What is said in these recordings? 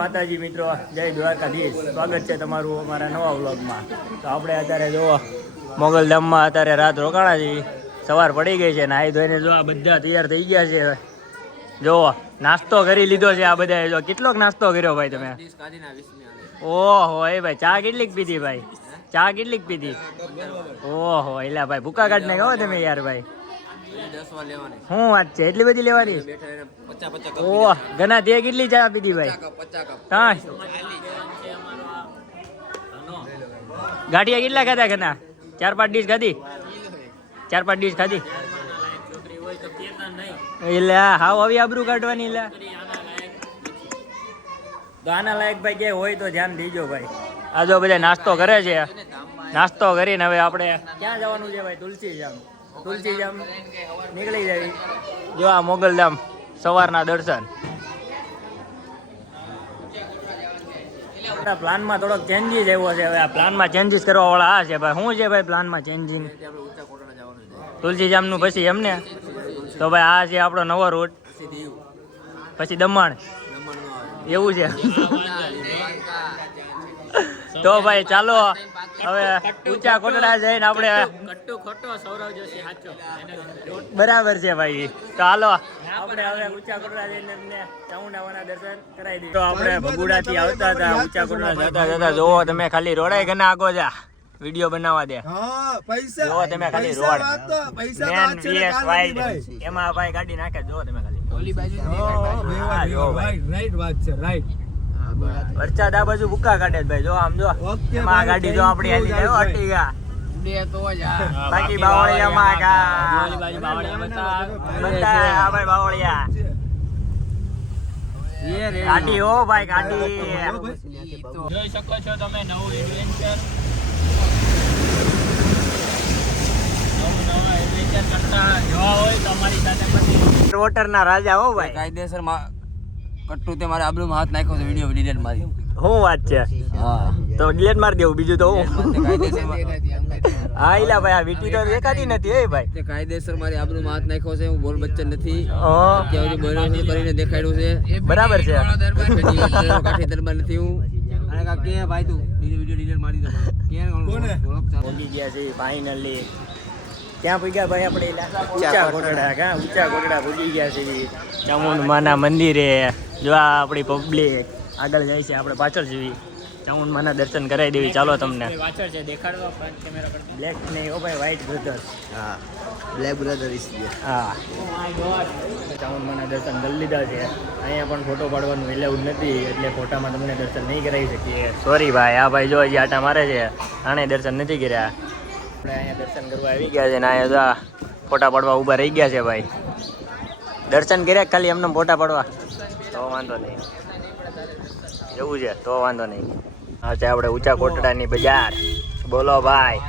માતાજી મિત્રો, જય દ્વારકાધીશ. સ્વાગત છે તમારું અમારા નવા વ્લોગમાં. તો આપણે અત્યારે જો મોગલધામમાં અત્યારે રાત રોકાણા છીએ. સવાર પડી ગઈ છે. નાહી ધોઈને જો આ બધા તૈયાર થઈ ગયા છે. જો નાસ્તો કરી લીધો છે આ બધા. જો કેટલોક નાસ્તો કર્યો ભાઈ તમે? ઓહો એ ભાઈ, ચા કેટલીક પીધી ભાઈ? ચા કેટલીક પીધી? ઓહો એલા ભાઈ, ભૂકા કાઢ ને કહો તમે યાર ભાઈ. શું વાત છે, એટલી બધી લેવાની? ઓહ ઘણા તે કેટલી ચા પીધી ભાઈ? ગાંઠિયા કેટલા ખાધા? ઘણા 4-5 ડીશ ખાધી? 4-5 ડીશ ખાધી? એટલે હાવ આવી આબરૂ કાઢવાની. એટલે તો આના લાયક ભાઈ કે હોય તો ધ્યાન દીજો ભાઈ. આ જો બધા નાસ્તો કરે છે. નાસ્તો કરીને હવે આપણે ક્યાં જવાનું છે ભાઈ? તુલસીજામ. તુલસીજામ નીકળી જાય. જો આ મોગલધામ સવારના દર્શન. પ્લાનમાં થોડોક ચેન્જીસ આવ્યો છે. હવે આ પ્લાનમાં ચેન્જીસ કરવા વાળા આ છે ભાઈ. શું છે ભાઈ પ્લાનમાં ચેન્જિંગ? તુલસીજામનું પછી એમને તો ભાઈ આ છે આપણો નવો રૂટ. પછી દમણ એવું છે. તો ભાઈ ચાલો હવે ઊંચા કોટડા જઈને આપણે બરાબર છે ભાઈ. તો હાલો આપણે હવે ઊંચા કોટડા જઈને ચામુંડામાના દર્શન કરાવી દઈએ. તો આપણે ભગુડાથી આવતા હતા, ઊંચા કોટડા જતા જતા જોવો તમે ખાલી રોડાય ઘણા આગો જા વિડીયો બનાવવા દે. જોવો તમે ખાલી રોડ મેન વીએસ વાઇડ એમાં ભાઈ ગાડી નાખે. જોવો તમે ખાલી ઓલી બાજુ રાઈટ વાત છે. રાઈટ વરસાદ આ બાજુ ભૂકા કાઢે ભાઈ. જો આમ જો એમાં ગાડી જો આપણી હાલી જાય અટી ગયા બાકી બાવળિયામાં બાવળિયા ગાડી હો ભાઈ ગાડી. જોઈ શકો છો તમે નવું એડવેન્ચર. વોટર ના રાજા હો ભાઈ. કાયદેસર કટ્ટુ તે મારે આબરૂમાં હાથ નાખ્યો છે. વિડિયો ડિલીટ મારી. શું વાત છે? હા તો ડિલીટ મારી દેવું બીજું તો હું. હા ઇલા ભાઈ આ વીટી તો દેખાતી નથી એ ભાઈ. તે કાયદેસર મારી આબરૂમાં હાથ નાખ્યો છે. હું બોલ બચ્ચન નથી કેવું બરાબર કરીને દેખાડ્યું છે. બરાબર છે. કાઠી દરબાર નથી હું. અને કા કે ભાઈ તું વિડિયો ડિલીટ મારી દે. કોને પહોંચી ગયા છે ફાઇનલી. ત્યાં પૂગ્યા ભાઈ આપણે ઊંચા કોટડા. કા ઊંચા કોટડા પૂજી ગયા છે ચામુંડમાના મંદિરે. જો આ આપણી પબ્લિક આગળ જાય છે, આપણે પાછળ જઈએ ચામુંડમાના દર્શન કરાવી દેવી. ચાલો તમને પાછળ છે દેખાડવા બ્લેક નહીં હો ભાઈ, વ્હાઈટ બ્રધર્સ. હા બ્લેક બ્રધર્સ. હા ચામુંડમાના દર્શન કરી લીધા છે. અહીંયા પણ ફોટો પાડવાનું એલાઉડ નથી એટલે ફોટામાં તમને દર્શન નહીં કરાવી શકીએ. સોરી ભાઈ. આ ભાઈ જો હજી આટા મારે છે, આણે દર્શન નથી કર્યા. આપણે અહીંયા દર્શન કરવા આવી ગયા છે ને અહીંયા ફોટા પાડવા ઊભા રહી ગયા છે ભાઈ. દર્શન કર્યા ખાલી એમને ફોટા પાડવા તો વાંધો નહીં. એવું છે તો વાંધો નહીં. હા છે આપણે ઊંચા કોટડાની બજાર. બોલો ભાઈ.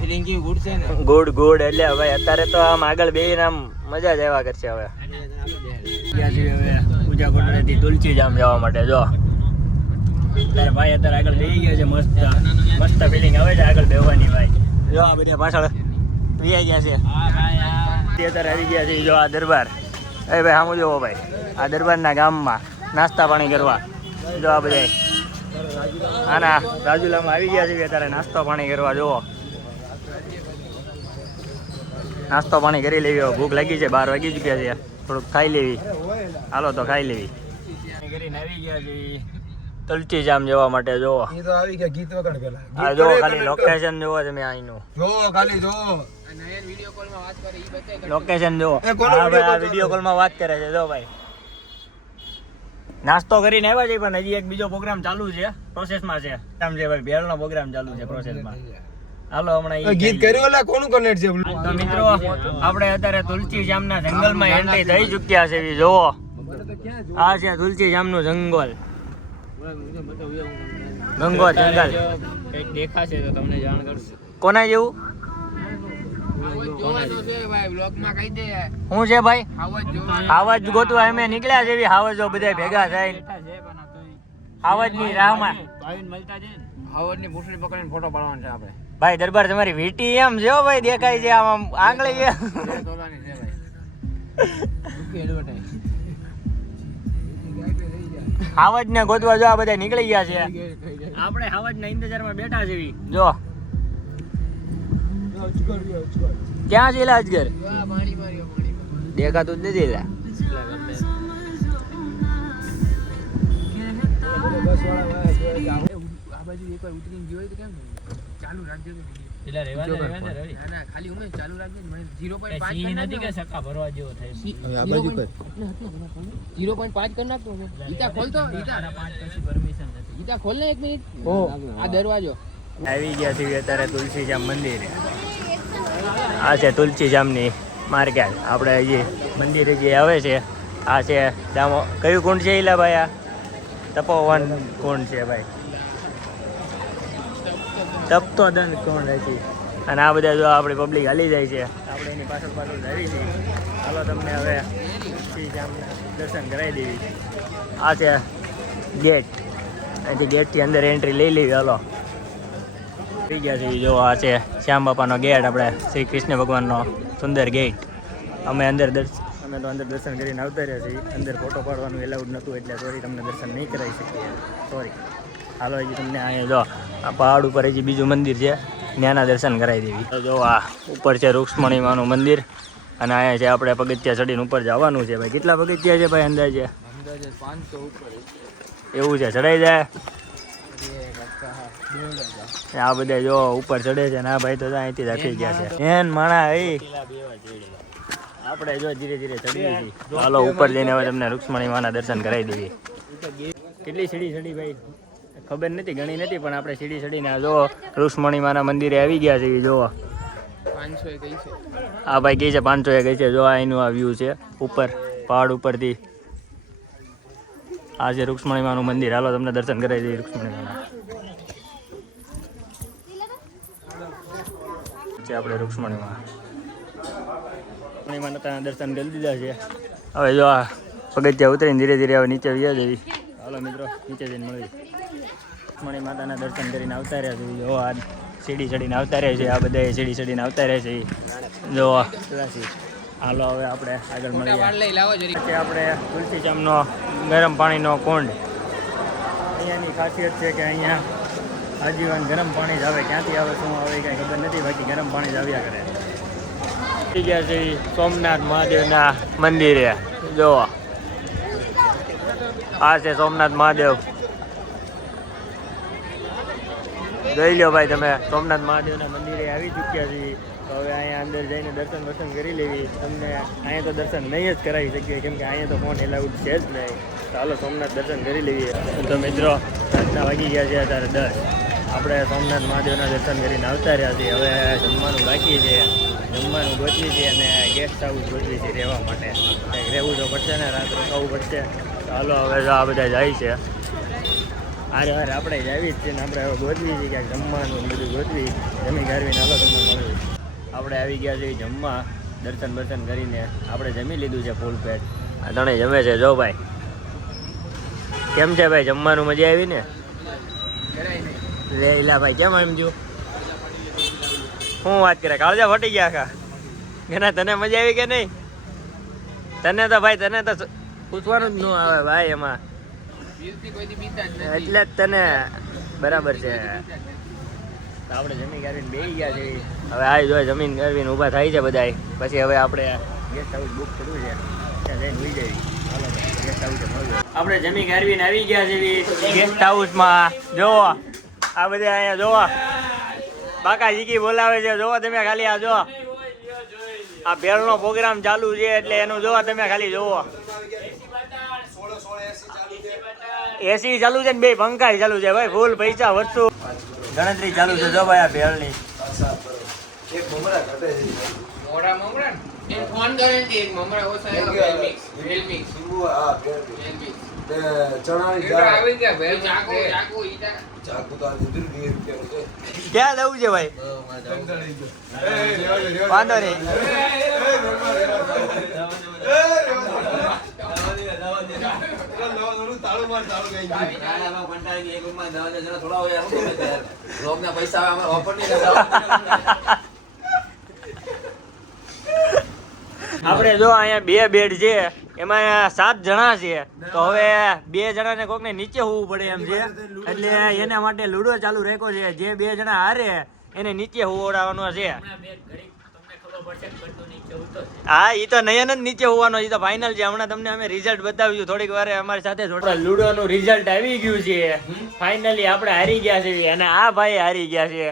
ફિલિંગ કેવી ગુડ છે ને? Good good. એટલે ભાઈ અત્યારે તો આમ આગળ બેહીને આમ મજા જ આવ્યા કરશે. હવે ઊંચા કોટડાથી તુલસીજામ જવા માટે જો અત્યારે ભાઈ અત્યારે આગળ બેસી ગયા છે. મસ્ત મસ્ત ફિલિંગ આવે છે આગળ બેસવાની ભાઈ. જો આ બધા પાછળ બેસી ગયા છે. અત્યારે આવી ગયા છે જો આ દરબાર. એ ભાઈ સામું જોવો ભાઈ, આ દરબારના ગામમાં નાસ્તા પાણી કરવા. જો આ બધા આના રાજુલામાં આવી ગયા છે અત્યારે નાસ્તો પાણી કરવા. જુઓ નાસ્તો પાણી કરી લેવી. ભૂખ લાગી છે, 12 વાગી ચૂક્યા છે. થોડુંક ખાઈ લેવી. હાલો તો ખાઈ લેવી. કરીને આવી ગયા છે તુલસીજામ જવા માટે. જો આવી ગયા ગીત વગર પેલા. આ જો ખાલી લોકેશન જોવો તમે અહીંનું. જો ખાલી જો લોકેશન જો. આ વિડીયો કોલમાં વાત કરે છે. જો ભાઈ નાસ્તો કરીને આવ્યા છે પણ હજી એક બીજો પ્રોગ્રામ ચાલુ છે, પ્રોસેસમાં છે. આમ છે ભાઈ ભેળનો પ્રોગ્રામ ચાલુ છે પ્રોસેસમાં. હાલો હમણાં ગીત કર્યું એટલે કોનું કનેક્ટ છે? તો મિત્રો આપણે અત્યારે તુલસીજામના જંગલમાં એન્ટ્રી થઈ ચૂક્યા છે. જોવો આ છે તુલસીજામનું જંગલ. ગંગો જંગલ કઈક દેખાશે તો તમને જાણ કરશે. કોના જેવું? શું છે ભાઈ? હાવજ ગોતવા અમે નીકળ્યા છે. હાવજો બધા ભેગા થાય હાવજ ની રાહમાં. હાવજની પૂંછડી પકડીને ફોટો પાડવાનો છે આપણે. ભાઈ દરબાર તમારી વીટી એમ જો ભાઈ દેખાય છે આમ આંગળી છે. હાવજ ને ગોતવા જો આ બધા નીકળી ગયા છે આપણે હાવજ ના ઇંતજારમાં બેઠા છે જો ક્યાં છે અજગર દેખાતું જ નથી લા આ બાજુ એકવાર ઉતરીને ગયો તો કેમ ચાલુ રાખજો પેલા રેવા દે ના ખાલી હું ચાલુ રાખજો મને 0.5 સી નથી કે સકા ભરવા જેવો થાય હવે આ બાજુ કર 0.5 કરી નાખતો ઈતા ખોલ તો ઈતા 5 પછી પરમિશન નથી ઈતા ખોલ ને 1 મિનિટ આ દરવાજો આવી ગયા છે અત્યારે તુલસીજામ મંદિરે આ છે તુલસીજામની માર્કેટ આપણે હજી મંદિર જે આવે છે આ છે દામો કયું કુંડ છે ઈલા ભાઈ આ તપોવન કુંડ છે ભાઈ તપતો દંડ કુંડ છે અને આ બધા જો આપણી પબ્લિક હાલી જાય છે આપણે એની પાછળ પાછળ જઈ છીએ હાલો તમને હવે તુલસીજામના દર્શન કરાવી દેવી આ છે ગેટ અહીંથી ગેટથી અંદર એન્ટ્રી લઈ લેવી હાલો થઈ ગયા છે જો આ છે શ્યામ બાપાનો ગેટ આપણે શ્રી કૃષ્ણ ભગવાનનો સુંદર ગેટ અમે તો અંદર દર્શન કરીને આવતા રહ્યા છીએ અંદર ફોટો પાડવાનું એલાઉડ નહોતું એટલે સોરી તમને દર્શન નહીં કરાવી શકીએ સોરી હાલો હજી તમને અહીંયા જો આ પહાડ ઉપર હજી બીજું મંદિર છે ત્યાંના દર્શન કરાવી દેવી તો જો આ ઉપર છે રૂક્ષ્મણી માનું મંદિર અને અહીંયા છે આપણે પગથિયા ચડીને ઉપર જવાનું છે ભાઈ કેટલા પગથિયા છે ભાઈ અંદાજે 500 ઉપર એવું છે ચડાઈ જાય આ બધા જો ઉપર ચડે છે ને આ ભાઈ તો અહીંથી રાખી ગયા છે એન માણા એ આપણે જો ધીરે ધીરે ચડીએ છીએ હાલો ઉપર જઈને હવે તમને રૂક્ષ્મણી માના દર્શન કરાવી દઈએ કેટલી સીડી ચડી ભાઈ ખબર નથી ઘણી નથી પણ આપણે સીડી ચડીને જો રૂક્ષ્મણી માના મંદિરે આવી ગયા છે જો 500 કઈ છે આ ભાઈ કહે છે 500 એ કહે છે જો આ એનું આ વ્યૂ છે ઉપર પહાડ ઉપરથી આ છે રૂક્ષ્મણી માનું મંદિર હાલો તમને દર્શન કરાવી દઈએ રૂક્ષ્મણી માના છે આપણે રૂક્ષ્મણીમાં માતાના દર્શન કરી દીધા છે હવે જો આ પગથિયા ઉતરીને ધીરે ધીરે હવે નીચે વ્યા જવી હાલો મિત્રો નીચે જઈને મળી રૂક્ષ્મણી માતાના દર્શન કરીને આવતા રહ્યા છે જો આ સીડી ચડીને આવતા રહે છે આ બધા સીડી ચડીને આવતા રહે છે જો હાલો હવે આપણે આગળ મળીએ આપણે તુલસીજામનો ગરમ પાણીનો કુંડ અહીંયાની ખાસિયત છે કે અહીંયા આજીવન ગરમ પાણી જ આવે ક્યાંથી આવે શું આવે કાંઈ ખબર નથી બાકી ગરમ પાણી જ આવ્યા કરે થઈ ગયા છે સોમનાથ મહાદેવના મંદિરે જો આ છે સોમનાથ મહાદેવ જોઈ લો ભાઈ તમે સોમનાથ મહાદેવના મંદિરે આવી ચૂક્યા છીએ તો હવે અહીંયા અંદર જઈને દર્શન કરી લેવી તમને અહીંયા તો દર્શન નહીં જ કરાવી શકીએ કેમ કે અહીંયા તો ફોન એલાઉડ છે જ નહીં ચાલો સોમનાથ દર્શન કરી લેવીએ તો મિત્રો રાતના વાગી ગયા છે અત્યારે 10 આપણે સોમનાથ મહાદેવના દર્શન કરીને આવતા રહ્યા છીએ હવે જમવાનું બાકી છે જમવાનું ગોઠવી છે અને ગેસ્ટ હાઉસ ગોઠવી છે રહેવા માટે કંઈક રહેવું તો પડશે ને રાત રોકાવવું પડશે ચાલો હવે જો આ બધા જાય છે હારે આપણે જ આવી જ છે ને આપણે હવે ગોઠવી છીએ ક્યાંક જમવાનું બધું ગોઠવી જમી ગારવીને હાલો તમને મળ્યું આપણે આવી ગયા છીએ જમવા દર્શન કરીને આપણે જમી લીધું છે ફૂલ પેટ આ ત્રણેય જમે છે જો ભાઈ કેમ છે ભાઈ જમવાનું મજા આવી ને લે ઇલા ભાઈ કેમ એમ જો શું વાત કરે કાળજા ફટી ગયા આખા ઘણા તને મજા આવી કે નહીં તને તો ભાઈ તને તો પૂછવાનું જ ન આવે ભાઈ એમાં એટલે જ તને બરાબર છે આપણે જમી ગાવીને બેસી ગયા છે હવે આ જો જમીન ગાવીને ઊભા થાય છે બધા પછી હવે આપણે ગેસ્ટ હાઉસ બુક કરવું છે ત્યાં જઈને હોઈ જવી હાલો ગેસ્ટ હાઉસ આપણે જમી ગાવીને આવી ગયા છે ગેસ્ટ હાઉસમાં જોવો આ બધા અહીંયા જોવો બાકા જીકી બોલાવે છે જોવો તમે ખાલી આ જો આ ભેળનો પ્રોગ્રામ ચાલુ છે એટલે એનું જોવો તમે ખાલી જોવો એસી ચાલુ છે ને બે પંખા ચાલુ છે ભાઈ ફૂલ પૈસા વધશું ગણતરી ચાલુ છે જો ભાઈ આ ભેળની એક મમરા ઘટે છે મોડા મમરા એક ફોન ગેરંટી એક મમરા ઓછા વેલ મિક્સ આ વેલ તે ચણાની દાળ આવી ગયા વેલ ચાકુ ઈટા ચાકુ તો આ દૂર ક્યાં જવું છે ભાઈ વાંધો નહીં આપણે જો અહીંયા 2 બેડ છે એમાં 7 જણા છે તો હવે 2 જણાને કોકને નીચે હોવું પડે એમ છે એટલે એના માટે લૂડો ચાલુ રાખ્યો છે. જે 2 જણા હારે એને નીચે હોવડાવવાનો છે. હા ઈ તો નયન જ નીચે હોવાનો, ઈ તો ફાઇનલ છે. હમણાં તમને અમે રિઝલ્ટ બતાવીશું થોડીક વાર અમારી સાથે જોડો. લૂડો નું રિઝલ્ટ આવી ગયું છે ફાઇનલી. આપણે હારી ગયા છે અને આ ભાઈ હારી ગયા છે.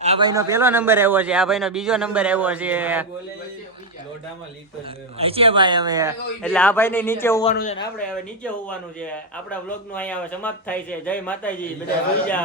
આ ભાઈ નો પહેલો નંબર આવ્યો છે, આ ભાઈ નો બીજો નંબર આવ્યો છે. છે ભાઈ હવે એટલે આ ભાઈ ને નીચે હોવાનું છે ને આપણે હવે નીચે હોવાનું છે. આપણા વ્લોગ નું અહીંયા હવે સમાપ્ત થાય છે. જય માતાજી, બધા સુઈ જાઓ.